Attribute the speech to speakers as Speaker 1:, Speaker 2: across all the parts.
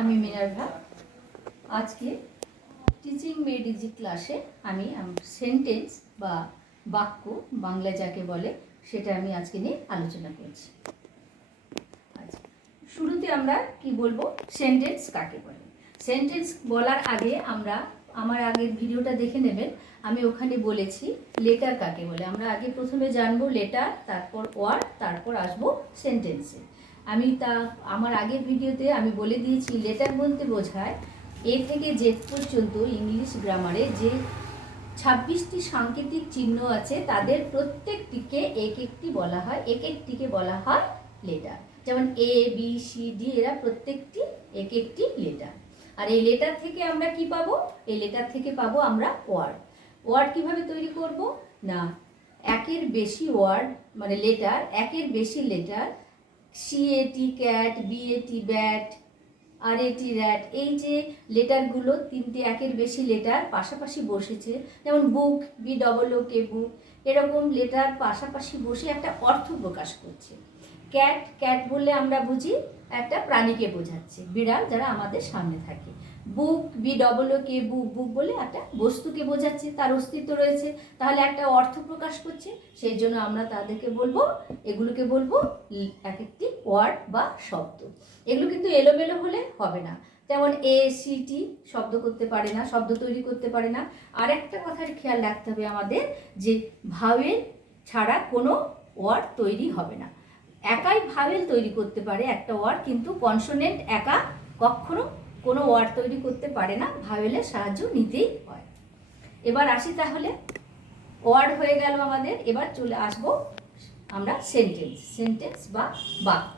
Speaker 1: আমি মিনার্ভা। আজকে teaching made easy ক্লাসে আমি সেন্টেন্স বা বাক্য বাংলা যাকে বলে, সেটা আমি আজকে নিয়ে আলোচনা করছি। আচ্ছা শুরুতে আমরা কি বলব? সেন্টেন্স কাকে বলে? সেন্টেন্স বলার আগে আমরা, আমার আগের ভিডিওটা দেখে নেবেন। আমি ওখানে বলেছি লেটার কাকে বলে? আমরা আগে প্রথমে জানব লেটার তারপর ওয়ার্ড তারপর আসব সেন্টেন্সে আমি তা, আমার আগের ভিডিওতে আমি বলে দিয়েছি লেটার বলতে বোঝায়, এ থেকে জেড পর্যন্ত ইংলিশ গ্রামারে যে ছাব্বিশটি সাংকেতিক চিহ্ন আছে, তাদের প্রত্যেকটিকে এক একটি বলা হয়, এক একটিকে বলা হয় লেটার যেমন এ বি সি ডি এরা প্রত্যেকটি এক একটি লেটার আর এই লেটার থেকে আমরা কি পাবো? এই লেটার থেকে পাবো আমরা ওয়ার্ড ওয়ার্ড কীভাবে তৈরি করব? না, একের বেশি ওয়ার্ড মানে লেটার একের বেশি letter C A T cat B A T bat R A T rat এই যে লেটারগুলো তিনটে, একের বেশি লেটার পাশাপাশি বসেছে, যেমন বুক বি ডবল ও কে বুক এরকম লেটার পাশাপাশি বসে একটা অর্থ প্রকাশ করছে। ক্যাট ক্যাট বললে আমরা বুঝি একটা প্রাণীকে বোঝাচ্ছে, বিড়াল যারা আমাদের সামনে থাকে। বুক বি ডবল কে বুক বুক বলে একটা বস্তুকে বোঝাচ্ছে, তার অস্তিত্ব রয়েছে। তাহলে একটা অর্থ প্রকাশ করছে, সেই জন্য আমরা তাদেরকে বলব, এগুলোকে বলব এক একটি ওয়ার্ড বা শব্দ। এগুলো কিন্তু এলোমেলো হলে হবে না। যেমন এ সি টি শব্দ করতে পারে না, শব্দ তৈরি করতে পারে না। আর একটা কথার খেয়াল রাখতে হবে আমাদের যে ভাওয়েল ছাড়া কোনো ওয়ার্ড তৈরি হবে না। একাই ভাওয়েল তৈরি করতে পারে একটা ওয়ার্ড, কিন্তু কনসোনেন্ট একা কখনো কোনো ওয়ার্ড তৈরি করতে পারে না ভাওয়েলের সাহায্য নিতেই হয়। এবার আসি তাহলে ওয়ার্ড হয়ে গেল আমাদের, এবার চলে আসব আমরা সেন্টেন্স সেন্টেন্স বা বাক্য।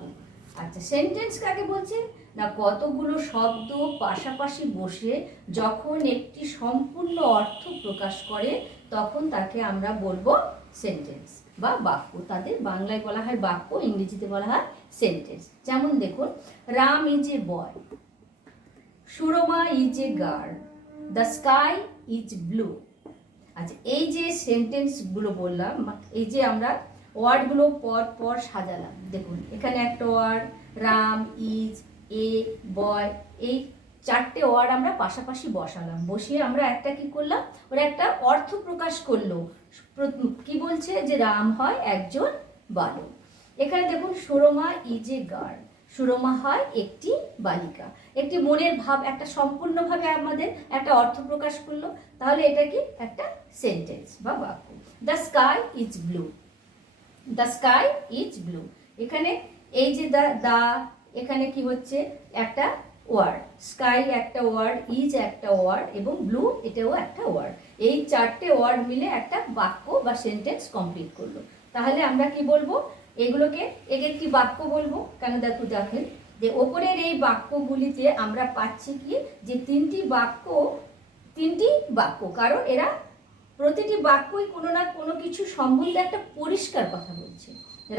Speaker 1: আচ্ছা সেন্টেন্স কাকে বলছে? না, কতগুলো শব্দ পাশাপাশি বসে যখন একটি সম্পূর্ণ অর্থ প্রকাশ করে, তখন তাকে আমরা বলব সেন্টেন্স বা বাক্য। তাদের বাংলায় বলা হয় বাক্য, ইংরেজিতে বলা হয় সেন্টেন্স যেমন দেখুন, Ram is a boy Surma is a girl the sky is blue আচ্ছা এই যে সেন্টেন্সগুলো বললাম, এই যে আমরা ওয়ার্ডগুলো পর পর সাজালাম, দেখুন, এখানে একটা word Ram is a, boy, এই চারটে ওয়ার্ড আমরা পাশাপাশি বসালাম, বসিয়ে আমরা একটা কি করলাম, ওরা একটা অর্থ প্রকাশ করল কি বলছে, যে রাম হয় একজন বালক। এখানে দেখুন, Surma is a girl Surma হয় একটি বালিকা। একটি মনের ভাব, একটা সম্পূর্ণভাবে আমাদের একটা অর্থ প্রকাশ করল। তাহলে এটা কি? একটা সেন্টেন্স বা বাক্য। The sky is blue the sky is blue এখানে এই যে দ্য দা এখানে কি হচ্ছে? একটা ওয়ার্ড স্কাই একটা ওয়ার্ড ইজ একটা ওয়ার্ড এবং ব্লু এটাও একটা ওয়ার্ড এই চারটে ওয়ার্ড মিলে একটা বাক্য বা সেন্টেন্স কমপ্লিট করল। তাহলে আমরা কি বলব? এগুলোকে এক একটি বাক্য বলব? কেন দেখো দেখেন, যে ওপরের এই বাক্যগুলিতে আমরা পাচ্ছি কি? যে তিনটি বাক্য তিনটি বাক্য, কারণ এরা প্রতিটি বাক্যই কোনো না কোনো কিছু সম্বন্ধে একটা পরিষ্কার কথা বলছে।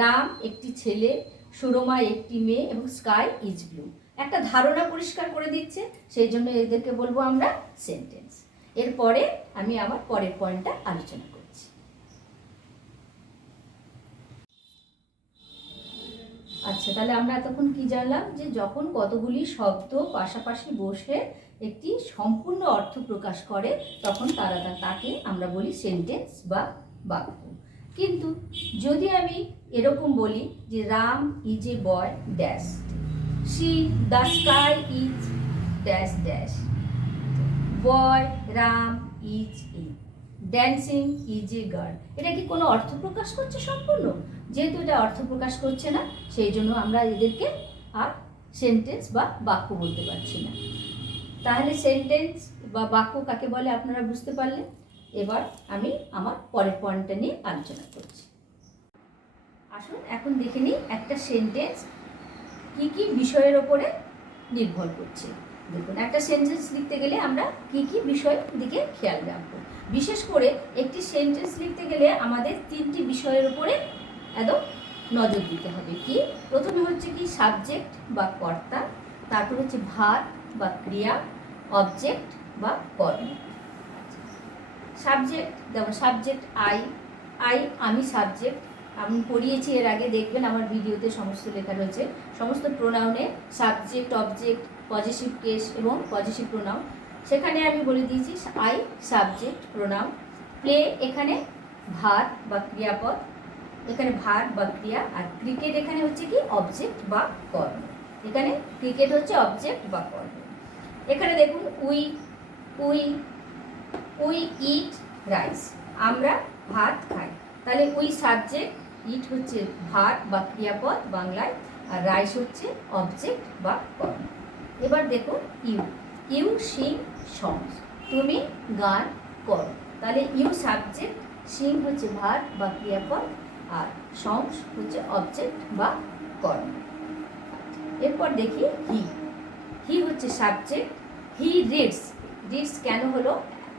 Speaker 1: রাম একটি ছেলে, সুরমা একটি মেয়ে এবং স্কাই ইজ ব্লু। একটা ধারণা পরিষ্কার করে দিচ্ছে, সেই জন্য এদেরকে বলব আমরা সেন্টেন্স। এরপরে আমি আমার পরের পয়েন্টটা আলোচনা করছি আচ্ছা তাহলে আমরা এতক্ষণ কি জানলাম? যে যখন কতগুলি শব্দ পাশাপাশি বসে একটি সম্পূর্ণ অর্থ প্রকাশ করে, তখন তারা তাকে আমরা বলি সেন্টেন্স বা বাক্য। কিন্তু যদি আমি এরকম বলি যে Ram is a boy dash C the sky is dash dash boy Ram is a dancing is a girl এটা কি কোনো অর্থ প্রকাশ করছে সম্পূর্ণ? যেহেতু এটা অর্থ প্রকাশ করছে না, সেই জন্য আমরা এদেরকে আর সেন্টেন্স বা বাক্য বলতে পারছি না। তাহলে সেন্টেন্স বা বাক্য কাকে বলে আপনারা বুঝতে পারলেন? এবার আমি আমার পরের পয়েন্টটা নিয়ে আলোচনা করছি। আসুন, এখন দেখে নিই একটা সেন্টেন্স কি কি বিষয়ের ওপরে নির্ভর করছে। দেখুন, একটা সেন্টেন্স লিখতে গেলে আমরা কি কি বিষয়ের দিকে খেয়াল রাখব। বিশেষ করে একটি সেন্টেন্স লিখতে গেলে আমাদের তিনটি বিষয়ের উপরে একদম নজর দিতে হবে। কি? প্রথমে হচ্ছে কি সাবজেক্ট বা কর্তা, তারপর হচ্ছে ভার বা ক্রিয়া অবজেক্ট বা কর্ম সাবজেক্ট যেমন সাবজেক্ট আই আই আমি সাবজেক্ট আমি পড়িয়েছি এর আগে, দেখবেন আমার ভিডিওতে সমস্ত লেখা রয়েছে। সমস্ত প্রোনাউনে সাবজেক্ট অবজেক্ট পজিটিভ কেস এবং পজিটিভ প্রোনাউন সেখানে আমি বলে দিয়েছি আই সাবজেক্ট প্রোনাউন প্লে এখানে ভার বা ক্রিয়াপদ। এখানে ভার বা ক্রিয়া আর ক্রিকেট এখানে হচ্ছে কি অবজেক্ট বা কর্ম। এখানে ক্রিকেট হচ্ছে অবজেক্ট বা কর্ম। এখানে দেখুন we we we eat rice আমরা ভাত খাই। তাহলে উই সাবজেক্ট ইট হচ্ছে ভাত বা ক্রিয়াপদ বাংলায় আর রাইস হচ্ছে অবজেক্ট বা কর্ম। এবার দেখুন ইউ। ইউ সিং। সংস তুমি গান করো। তাহলে ইউ সাবজেক্ট সিং হচ্ছে ভাত বা ক্রিয়াপদ আর সংস হচ্ছে অবজেক্ট বা কর্ম। এরপর দেখি হি হি হচ্ছে সাবজেক্ট হি রিডস রিডস কেন হলো?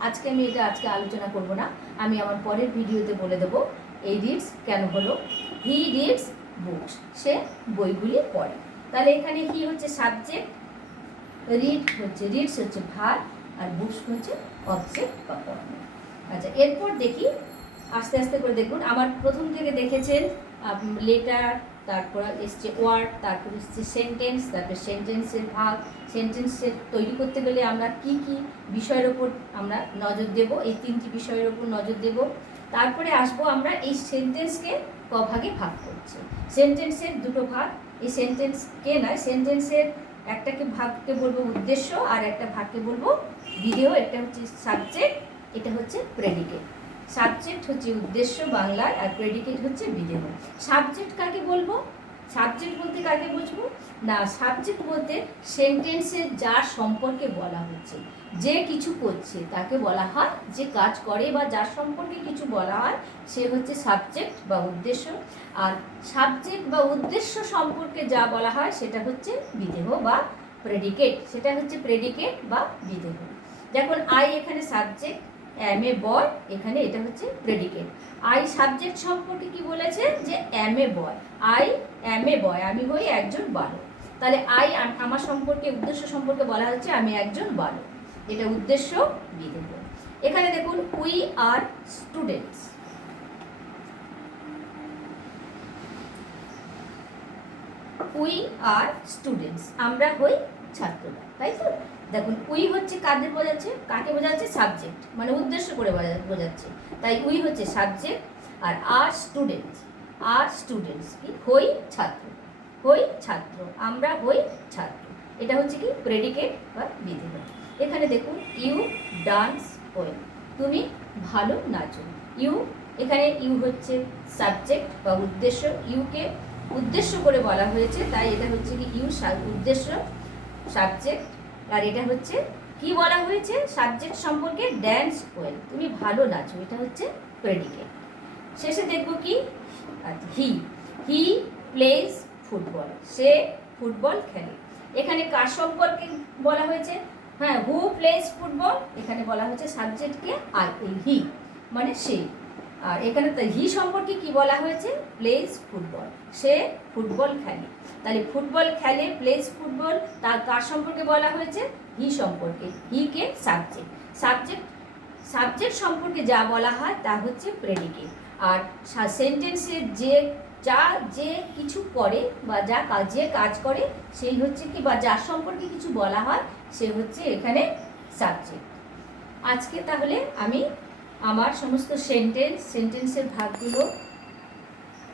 Speaker 1: আজকে আমি এটা আজকে আলোচনা করব না। আমি আমার পরের ভিডিওতে বলে দেবো এই রিডস কেন হলো? হি রিডস বুকস সে বইগুলি পড়ে। তাহলে এখানে হি হচ্ছে সাবজেক্ট রিড হচ্ছে রিডস হচ্ছে ভার। আর বুকস হচ্ছে অবজেক্ট বা কর্ম। আচ্ছা এরপর দেখি আস্তে আস্তে করে দেখুন। আমার প্রথম থেকে দেখেছেন লেটার তারপর এসছে ওয়ার্ড তারপর এসছে সেন্টেন্স তারপর সেন্টেন্সের ভাগ। সেন্টেন্সের তৈরি করতে গেলে আমরা কি কি বিষয়ের ওপর আমরা নজর দেব? এই তিনটি বিষয়ের ওপর নজর দেব। তারপরে আসব আমরা এই সেন্টেন্সকে ক ভাগে ভাগ করছি। সেন্টেন্সের দুটো ভাগ। এই সেন্টেন্সকে নয় সেন্টেন্সের একটাকে ভাগকে বলব উদ্দেশ্য আর একটা ভাগকে বলব ভিডিও একটা হচ্ছে সাবজেক্ট এটা হচ্ছে প্রেডিকেট সাবজেক্ট হচ্ছে উদ্দেশ্য বাংলায় আর প্রেডিকেট হচ্ছে বিদেহ সাবজেক্ট কাকে বলব? সাবজেক্ট বলতে কাকে বুঝব? না সাবজেক্ট বলতে সেন্টেন্সের যার সম্পর্কে বলা হচ্ছে, যে কিছু করছে, তাকে বলা হয়, যে কাজ করে বা যার সম্পর্কে কিছু বলা হয়, সে হচ্ছে সাবজেক্ট বা উদ্দেশ্য। আর সাবজেক্ট বা উদ্দেশ্য সম্পর্কে যা বলা হয়, সেটা হচ্ছে বিদেহ বা প্রেডিকেট সেটা হচ্ছে প্রেডিকেট বা বিদেহ। যখন আই এখানে সাবজেক্ট এম এ বয় এখানে এটা হচ্ছে প্রেডিকেট আই সাবজেক্ট সম্পর্কে কি বলেছে? যে am a boy I am a boy আমি হই একজন বালক। তাহলে আই আমার সম্পর্কে, উদ্দেশ্য সম্পর্কে বলা হচ্ছে আমি একজন বালক। এটা উদ্দেশ্য বিদেহ এখানে দেখুন we are students we are students আমরা হই ছাত্ররা, তাই তো? দেখুন, উই হচ্ছে কাদের বোঝাচ্ছে? কাকে বোঝাচ্ছে? সাবজেক্ট মানে উদ্দেশ্য করে বোঝা- বোঝাচ্ছে। তাই উই হচ্ছে subject are are students are students কি? হই ছাত্র হই ছাত্র, আমরা হই ছাত্র। এটা হচ্ছে কি? প্রেডিকেট বা বিধেয় এখানে দেখুন ইউ ডান্স ওয়েল তুমি ভালো নাচো। ইউ এখানে ইউ হচ্ছে সাবজেক্ট বা উদ্দেশ্য। ইউকে উদ্দেশ্য করে বলা হয়েছে, তাই এটা হচ্ছে কি? ইউ উদ্দেশ্য সাবজেক্ট আর এটা হচ্ছে, কি বলা হয়েছে? সাবজেক্ট সম্পর্কে ড্যান্স ওয়েল তুমি ভালো নাচো, এটা হচ্ছে প্রেডিকেট শেষে দেখব কি? হি হি প্লেস ফুটবল সে ফুটবল খেলে। এখানে কার সম্পর্কে বলা হয়েছে? হ্যাঁ হু প্লেস ফুটবল এখানে বলা হয়েছে সাবজেক্টকে আর হি মানে সে। আর এখানে তো হি সম্পর্কে কি বলা হয়েছে? প্লেস ফুটবল সে ফুটবল খেলে। তাহলে ফুটবল খেলে প্লেস ফুটবল, তার কার সম্পর্কে বলা হয়েছে? হি সম্পর্কে হিকে সাবজেক্ট সাবজেক্ট সাবজেক্ট সম্পর্কে যা বলা হয় তা হচ্ছে প্রেডিকেট আর সেন্টেন্সের যে, যা, যে কিছু করে বা যা যে কাজ করে, সেই হচ্ছে কি, বা যার সম্পর্কে কিছু বলা হয়, সে হচ্ছে এখানে সাবজেক্ট আজকে তাহলে আমি আমার সমস্ত সেন্টেন্স সেন্টেন্সের ভাগগুলো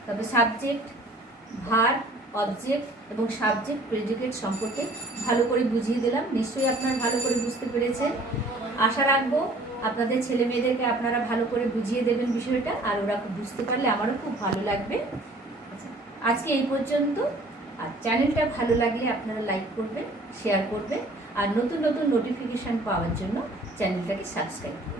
Speaker 1: তবে সাবজেক্ট ভার অবজেক্ট এবং সাবজেক্ট প্রেডিকেট সম্পর্কে ভালো করে বুঝিয়ে দিলাম। নিশ্চয়ই আপনারা ভালো করে বুঝতে পেরেছেন। আশা রাখব আপনাদের ছেলে মেয়েদেরকে আপনারা ভালো করে বুঝিয়ে দেবেন বিষয়টা আর ওরা বুঝতে পারলে আমারও খুব ভালো লাগবে। আচ্ছা, আজকে এই পর্যন্ত। আর চ্যানেলটা ভালো লাগলে আপনারা লাইক করবেন শেয়ার করবেন আর নতুন নতুন নোটিফিকেশান পাওয়ার জন্য চ্যানেলটাকে সাবস্ক্রাইব করবেন।